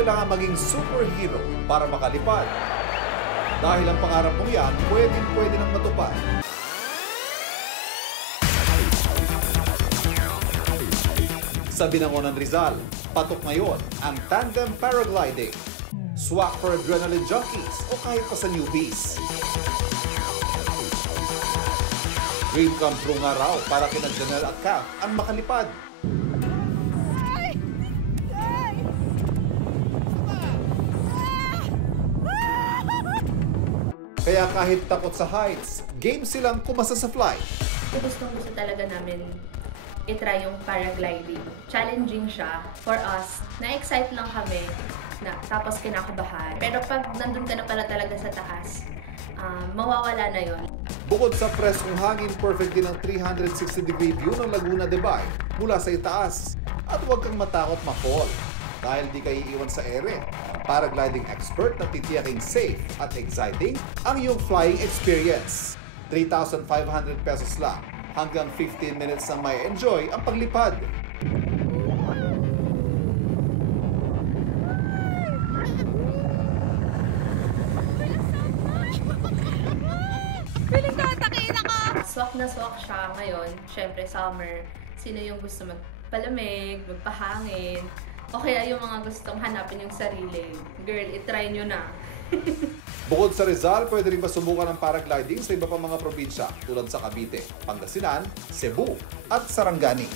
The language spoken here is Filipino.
kailangan maging superhero para makalipad. Dahil ang pangarap mong yan, pwede nang matupad. Sa Binangonan, Rizal, patok ngayon ang tandem paragliding. Swak for adrenaline junkies o kahit pa sa newbies. Dream come true nga raw para kina Janelle at Cap ang makalipad. Kaya kahit takot sa heights, game silang kumasa sa flight. Gusto talaga namin i-try yung paragliding. Challenging siya for us. Na-excite lang kami, tapos kinakabahan. Pero pag nandun ka na pala talaga sa taas, mawawala na yon. Bukod sa preskong hangin, perfect din ang 360-degree view ng Laguna de Bay mula sa itaas. At huwag kang matakot ma-fall dahil di ka iiwan sa ere. Paragliding expert na titiyaking safe at exciting ang iyong flying experience. 3,500 pesos lang hanggang 15 minutes na may enjoy ang paglipad. Feeling ko atakihin ako! Swak na swak siya ngayon. Siyempre, summer. Sino yung gusto magpalamig, magpahangin, o kaya yung mga gustong hanapin yung sarili. Girl, itry nyo na. Bukod sa Rizal, pwede rin ba subukan ng paragliding sa iba pang mga probinsya tulad sa Cavite, Pangasinan, Cebu at Sarangani.